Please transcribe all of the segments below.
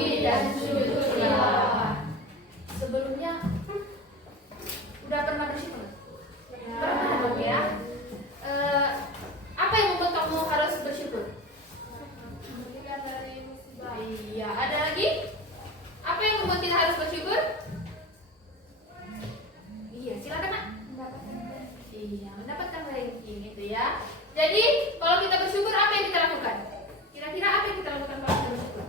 syahwi dan sujud tilawah. Sebelumnya udah pernah bersyukur? Pernah dong ya. Apa yang membuat kamu harus bersyukur? Iya, ada lagi? Apa yang membuat kita harus bersyukur? Iya, silakan Nak. Iya, mendapatkan ranking itu ya. Jadi, kalau kita bersyukur apa yang kita lakukan? Kira-kira apa yang kita lakukan kalau kita bersyukur?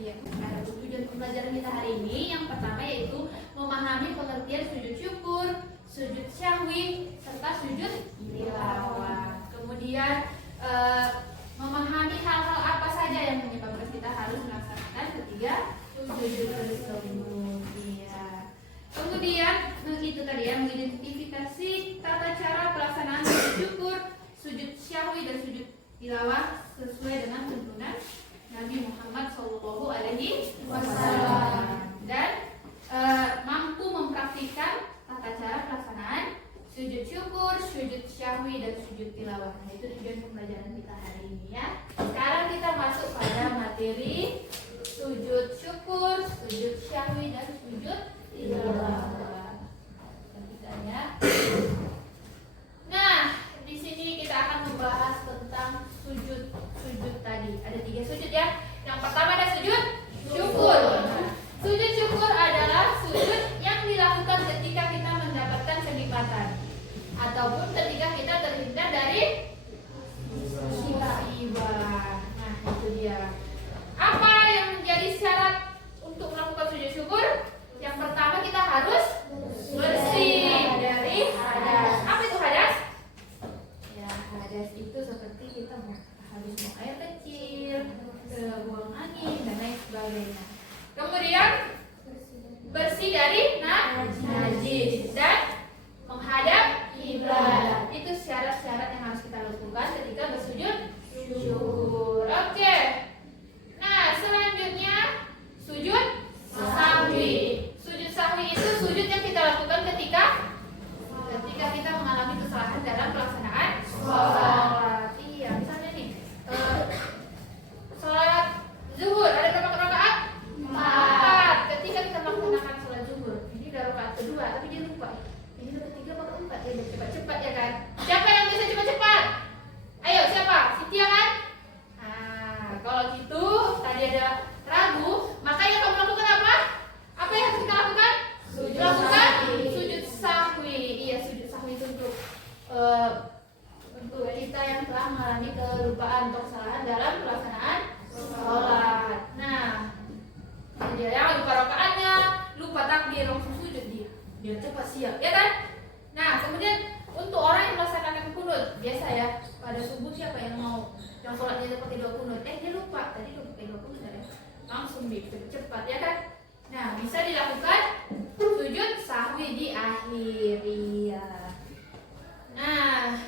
Iya. Ada tujuan pembelajaran kita hari ini. Yang pertama yaitu memahami pengertian sujud syukur, sujud syahwi, serta sujud tilawah. Kemudian memahami hal-hal apa saja yang menyebabkan kita harus melaksanakan ketiga sujud tersebut. Iya. Kemudian itu tadi ya, mengidentifikasi tata cara pelaksanaan sujud syukur, sujud syahwi dan sujud tilawah sesuai dengan tuntunan Nabi Muhammad SAW dan mampu mempraktikkan tata cara pelaksanaan sujud syukur, sujud syahwi dan sujud tilawah. Nah, itu tujuan pembelajaran kita hari ini ya. Sekarang kita masuk pada materi sujud syukur, sujud syahwi dan sujud tilawah. Ya. Nah, di sini kita akan membahas tentang sujud tadi. Ada 3 sujud ya. Yang pertama ada sujud syukur. Nah, sujud syukur adalah sujud yang dilakukan ketika kita mendapatkan kenikmatan ataupun ketika kita terhindar dari musibah. Nah, itu dia. Apa yang menjadi syarat untuk melakukan sujud syukur? Yang pertama kita harus bersih dari hadas. Apa itu hadas? Ya, hadas itu seperti kita harus buang air kecil, buang angin dan lain sebagainya. Kemudian bersih dari najis dan menghadap kiblat. Itu syarat-syarat yang harus kita lakukan ketika bersujud syukur. Oke. Nah, selanjutnya sujud sahwi. Sujud sahwi itu sujud yang kita lakukan ketika kita mengalami kesalahan dalam pelaksanaan sholat. Iya, misalnya nih sholat zuhur ada berapa rakaat? 4. Ketika kita melaksanakan sholat zuhur, ini udah rakaat kedua, tapi dia lupa. Ini udah ketiga apa keempat? Ya, cepat-cepat ya kan? Siapa yang bisa cepat-cepat? Ayo, siapa? Sitia kan? Nah, kalau gitu tadi ada ragu, maka yang kamu lakukan apa? Apa yang harus kita lakukan? Lakukan sujud sahwi. Iya, sujud sahwi itu untuk kita yang telah mengalami kelupaan atau kesalahan dalam pelaksanaan sholat. Nah, dia yang lupa rakaatnya, lupa takbir, langsung sujud dia biar cepat siap, ya kan? Nah, kemudian untuk orang yang melaksanakan kunut, biasa ya, pada subuh siapa yang mau yang sholatnya pakai 2 kunut? Dia lupa, tadi lupa pakai 2 kunut ya. Langsung cepat, ya kan? Nah, bisa dilakukan sujud sahwi di akhir. Iya. Nah,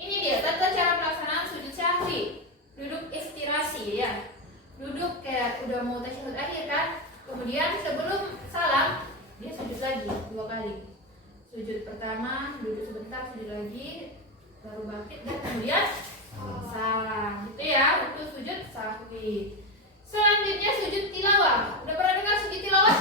ini dia tata cara pelaksanaan sujud sahwi. Duduk istirasi ya. Duduk kayak udah mau tasyahud akhir kan. Kemudian sebelum salam dia sujud lagi 2 kali. Sujud pertama, duduk sebentar, sujud lagi, baru bangkit dan kemudian salam. Gitu ya, itu sujud sahwi. Selanjutnya sujud tilawah. Udah pernah dengar sujud tilawah?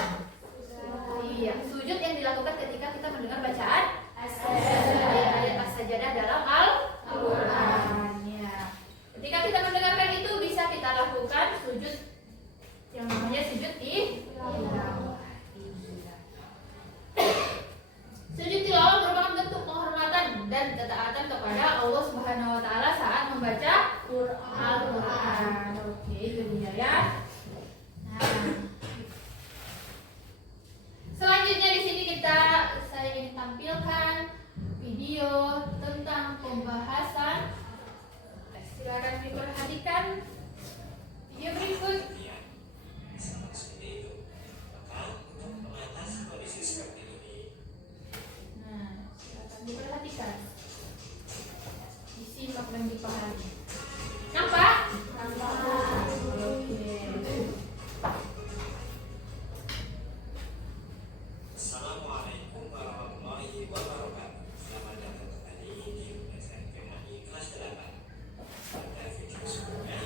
Iya, sujud yang dilakukan ketika kita mendengar bacaan ayat-ayat as-sajadah dalam Al-Qur'an. Ya. Ketika kita mendengarkan itu bisa kita lakukan sujud yang namanya sujud tilawah. Sujud tilawah merupakan bentuk penghormatan dan ketaatan kepada Allah Subhanahu wa taala saat membaca Al-Qur'an. Oke, itu dia ya. Nah, selanjutnya di sini saya ingin tampilkan video tentang pembahasan. Silakan diperhatikan video berikut. Nah, silakan diperhatikan. Disimak dan dipahami. Nampak? Nampak. Oke. Assalamualaikum warahmatullahi wabarakatuh. Selamat datang kembali di pembahasan PMI kelas 8. Pada video sebelumnya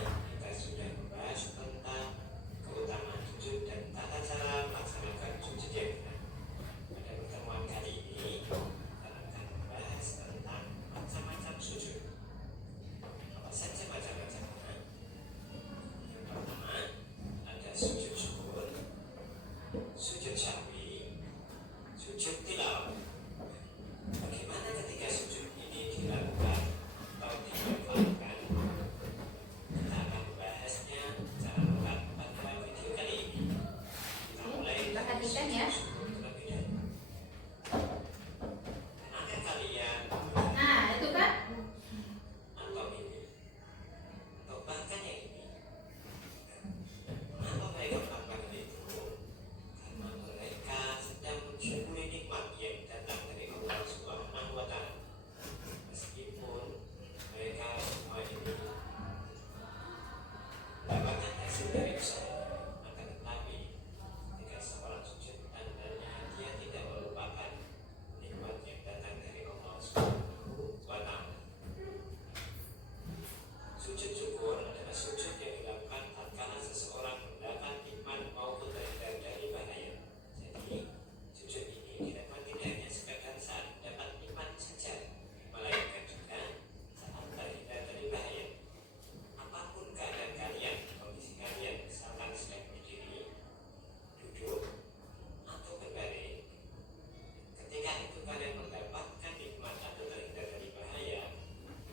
Sujud syukur adalah sujud yang dilakukan tatkala seseorang mendapat nikmat maupun terhindar dari bahaya. Jadi, sujud ini dilakukan tidak hanya sekadar saat mendapat nikmat saja, melainkan juga saat terhindar dari bahaya. Apapun keadaan kalian, kondisi kalian, misalkan sedang berdiri, duduk, atau berbaring, ketika itu kalian mendapatkan nikmat atau terhindar dari bahaya,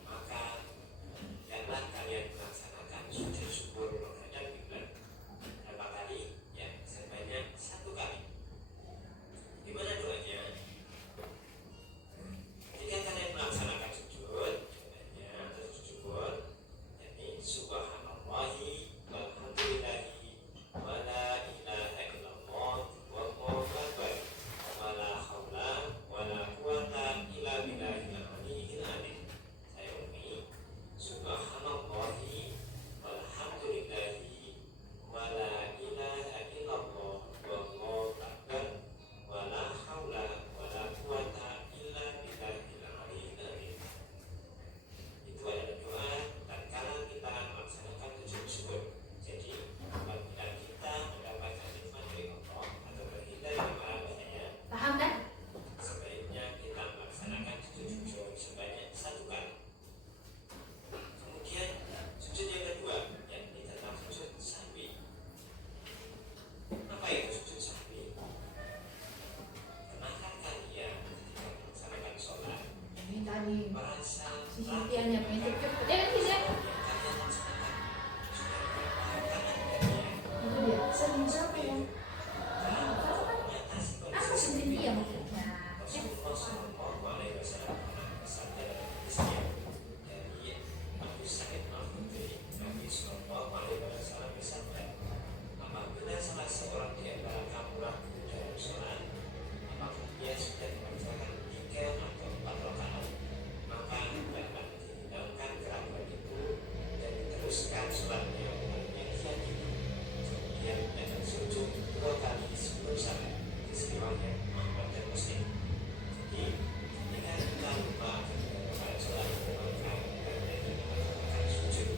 maka janganlah kalian melaksanakan sujud syukur menghadap kiblat. Berapa kali? Ya, sebanyak 1 kali. Gimana doanya? Ketika kalian melaksanakan sujud, sebenarnya atau sujud syukur, yakni subhanallahi walhamdulillahi wa la ilaha illallah wallahu akbar wa la haula wa la quwata illa billahil aliyyil azim. Saya ulangi. Subhanallahi walhamdulillahi wa la ilaha illallah wallahu akbar wa la haula wa la quwata illa billahil aliyyil azim. Itu adalah doa tatkala kita melaksanakan sujud syukur. Jadi, apabila kita mendapatkan nikmat dari Allah atau terhindar dari mara bahaya, Paham kan? sebaiknya kita melaksanakan sujud syukur sebanyak 1 kali. Kemudian sujud yang kedua, yakni tentang sujud sahwi. Apa itu sujud sahwi? Pernahkah kalian ketika melaksanakan sholat Ini tadi merasa si Sintianya pengen cepet-cepet. Ya kan sih ya? kalian laksanakan sudah berapa kanan kalian Itu dia. Sering siapa ya? mengatasi Apa kondisi sih Sintia maksudnya? Rasulullah Shallallahu Alaihi Wasallam pernah bersabda dalam hadisnya dari Abu Sa'id Al-Khudri, Nabi Shallallahu Alaihi Wasallam bersabda, apabila salah seorang di antara kamu ragu dalam sholat, apakah dia sudah mengerjakan 3 atau 4 rakaat, maka hendaklah dihilangkan keraguan itu dan diteruskan sholatnya dengan yang yakin. Kemudian jangan sujud 2 kali sebelum salat. Riwayat Ahmad dan Muslim. Jadi, ketika kita lupa pada sholat, maka kita akan sujud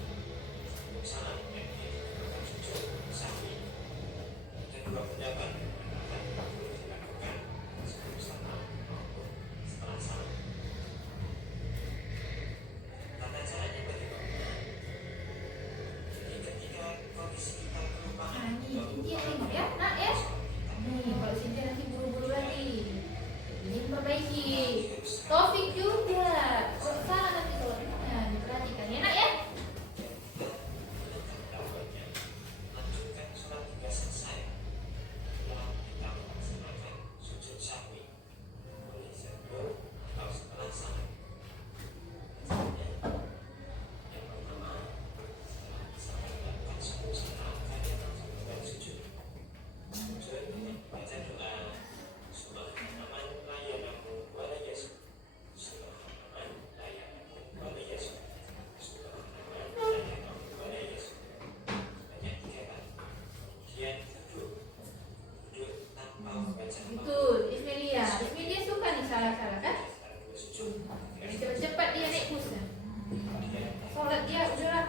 sebelum salat, yakni akan sujud sahwi. Ada 2 pendapat yang mengatakan perlu dilakukan sebelum salat maupun setelah salat. Tata caranya bagaimana? Jadi, ketika kondisi kita kelupaan, Nah, ini Sintia nengok ya, nak ya. Nih, kalau Sintia nanti buru-buru lagi. Ini perbaiki. Taufik juga. Kok salah nanti sholatnya? Diperhatikan ya, nak ya. Lanjutkan sholat hingga selesai. Setelah kita melaksanakan sujud sahwi, boleh sebelum atau setelah salat. Misalnya, yang pertama, setelah salat melakukan sebelum salat, kalian langsung mulai sujud. Sujud dengan membaca doa Subhanaman la yanamu wa la yasud. Subhanaman la yanamu wa la yasud. Subhanaman la yanamu wa la yasud. Sebanyak 3 kali. Kemudian duduk tanpa membaca Betul, Ismelia. Ismelia suka nih salah-salah kan? sujud. Jadi cepat-cepat dia naik kursi. Sholat dia udahlah.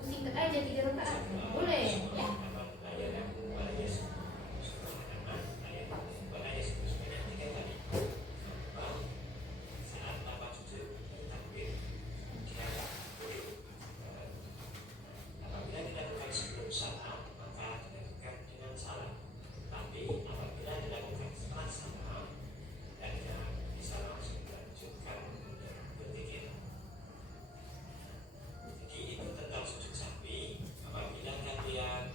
Pusing aja 3 rakaat. Boleh. Ya. Subhanaman la yanamu wa la yasud. Subhanaman la yanamu wa la yasud. Sebanyak 3 kali. Saat lama sujud takbir. Dia duduk. Apabila dilakukan sebelum salat, maka dilakukan dengan salat. Tapi apabila dilakukan setelah salat, hendaknya bisa langsung dilanjutkan untuk berzikir. Jadi itu tentang sujud sahwi. Apabila kalian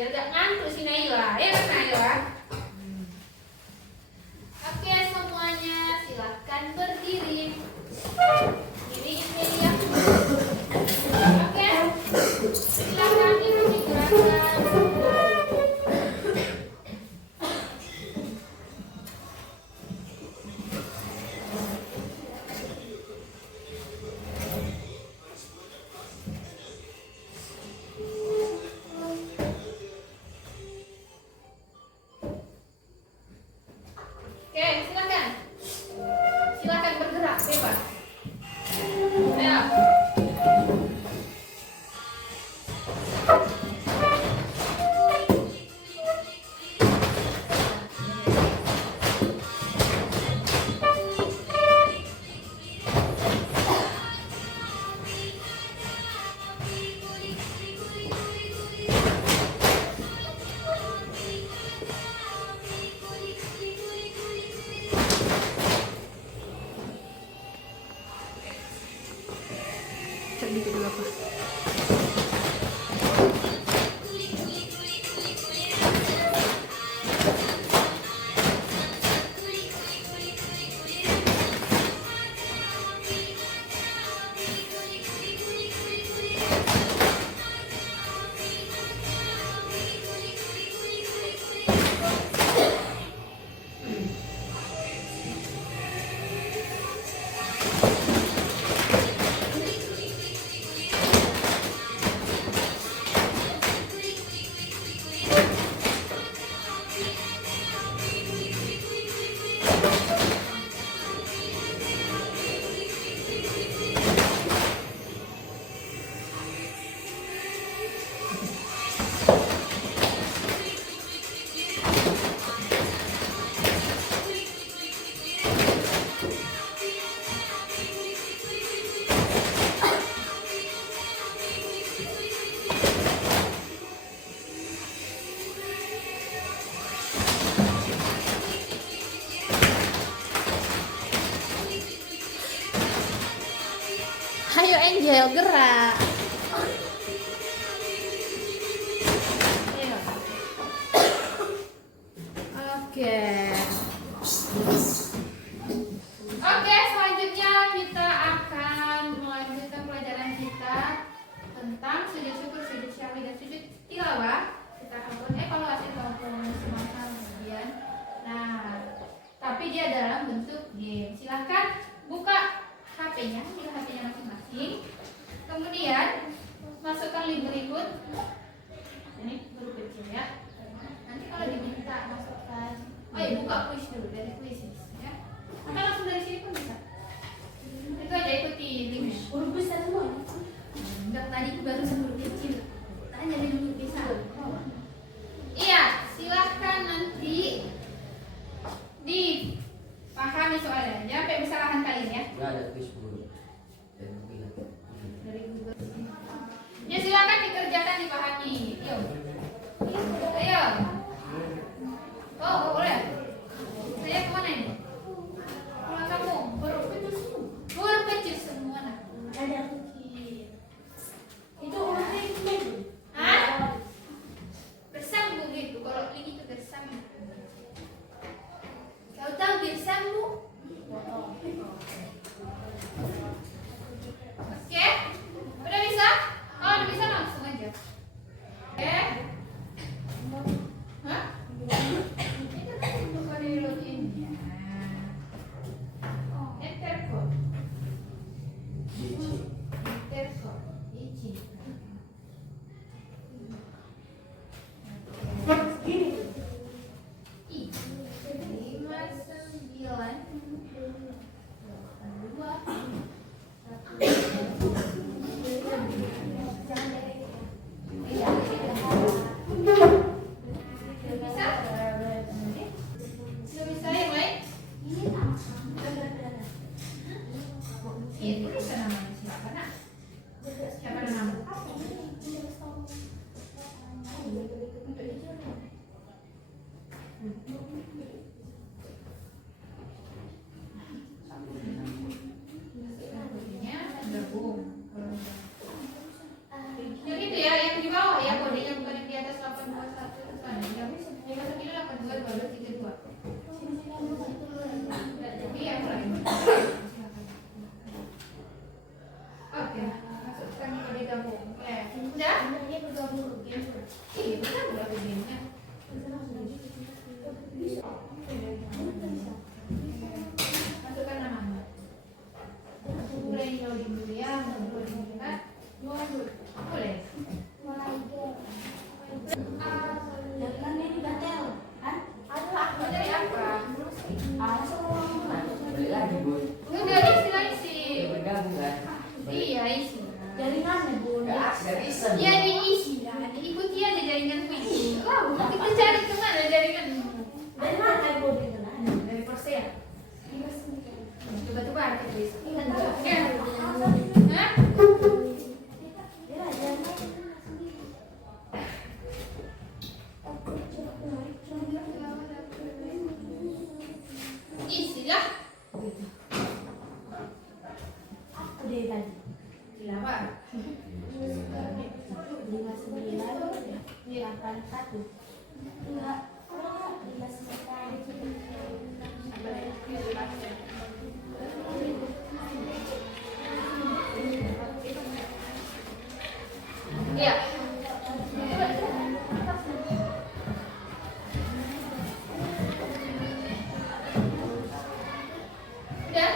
Biar gak ngantuk si Naila, ya kan Naila? Oke semuanya, silahkan berdiri. Diriin ya. Oke, silahkan ikuti gerakan. Oke, silakan. Silakan bergerak bebas. Ya. Cek dikit dulu apa? Ayo Angel gerak. Ayo. Oke. Oke, selanjutnya kita akan melanjutkan pelajaran kita tentang sujud syukur, sujud syahwi, dan sujud tilawah. Kita akan evaluasi tahun semasa kemudian. Nah, tapi dia dalam bentuk game. Silahkan buka HP-nya, pilih HP-nya masing-masing. Kemudian masukkan link berikut. Ini huruf kecil ya. Nanti kalau diminta masukkan, oh ya buka quiz dulu dari quiz ya. Atau langsung dari sini pun bisa. Itu aja ikuti linknya. Huruf besar semua. Enggak, tadi baru huruf kecil. Tanya dari huruf besar. Iya, silahkan nanti dipahami soalnya. Jangan sampai kesalahan kalian ya. Nggak ada quiz dulu. Dari Google. Ya silakan dikerjakan, dipahami. Yuk. nggak bisa. Yang masuk ini 82 22 32. Jadi yang lain. Oke, masukkan ke digabung. Udah? Ini bergabung game. Iya, benar udah game-nya. Masukkan nama. Mulai loading dulu ya, loading dulu kan. Boleh. Dari apa? Udah isi. Iya, isi. Ya diisi lah, diikuti aja jaringan itu. Oh, kita cari kemana jaringan? Dari Persea. Coba-coba kita tulis. Hah? Isi lah. Dilawan. Iya. Udah.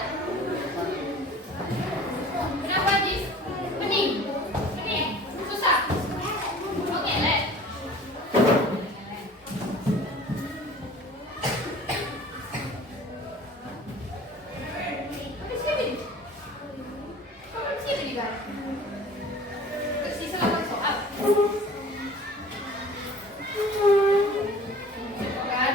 Kenapa, Jis? Pening? Susah? Oh, ngelek. Apa sih? Kok sih di bawah? Tersisa 8 soal. Kan?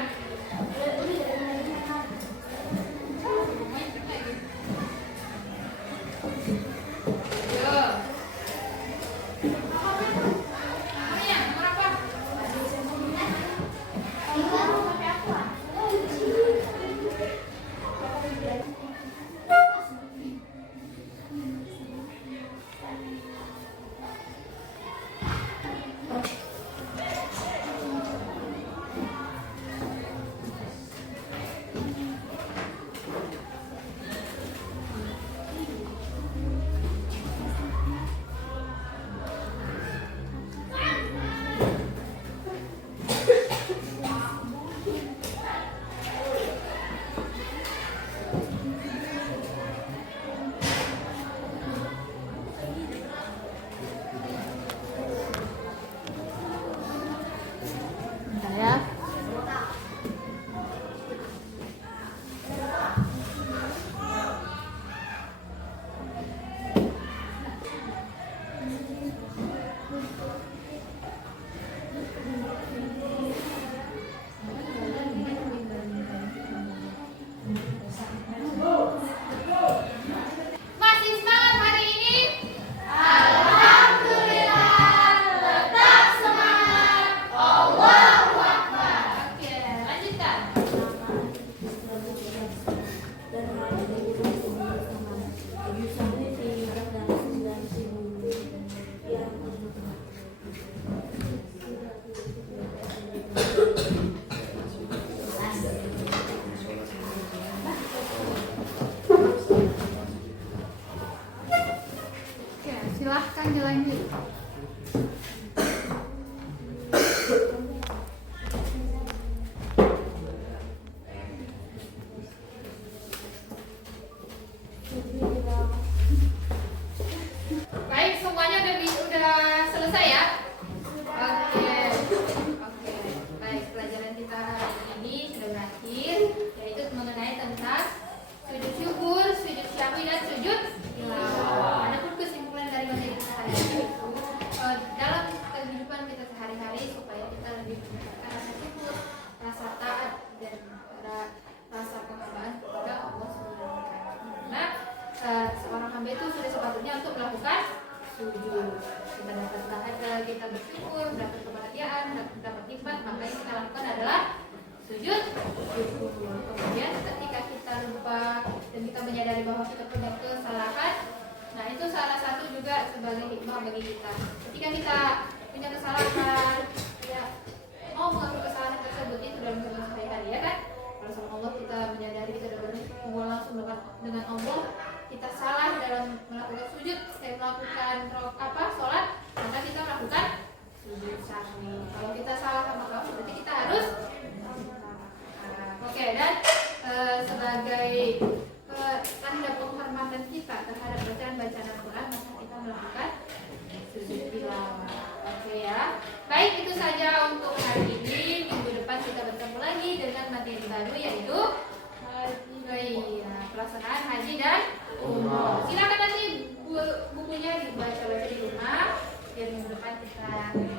Yo. Namanya nomor apa? Bentar ya. Masih semangat hari ini? Alhamdulillah, tetap semangat. Allahu Akbar. Oke, lanjutkan. Oke, silahkan dilanjut. Baik, semuanya udah selesai ya? Oke. Baik, pelajaran kita hari ini sudah berakhir, yaitu mengenai tentang sujud syukur, sujud syahwi, dan sujud tilawah. Adapun kesimpulan dari materi kita hari ini itu dalam kehidupan kita sehari-hari supaya kita lebih meningkatkan rasa syukur, rasa taat, dan rasa penghambaan kepada Allah Subhanahu wa Ta'ala. Karena seorang hamba itu sudah sepatutnya untuk melakukan sujud. Kita dapat bahagia, kita bersyukur, dapat kebahagiaan, dapat nikmat, maka yang kita lakukan adalah sujud syukur. Kemudian ketika kita lupa dan kita menyadari bahwa kita punya kesalahan, nah itu salah satu juga sebagai hikmah bagi kita. Ketika kita punya kesalahan, ya mau mengakui dan umroh. Silakan nanti bukunya dibaca-baca di rumah biar minggu depan kita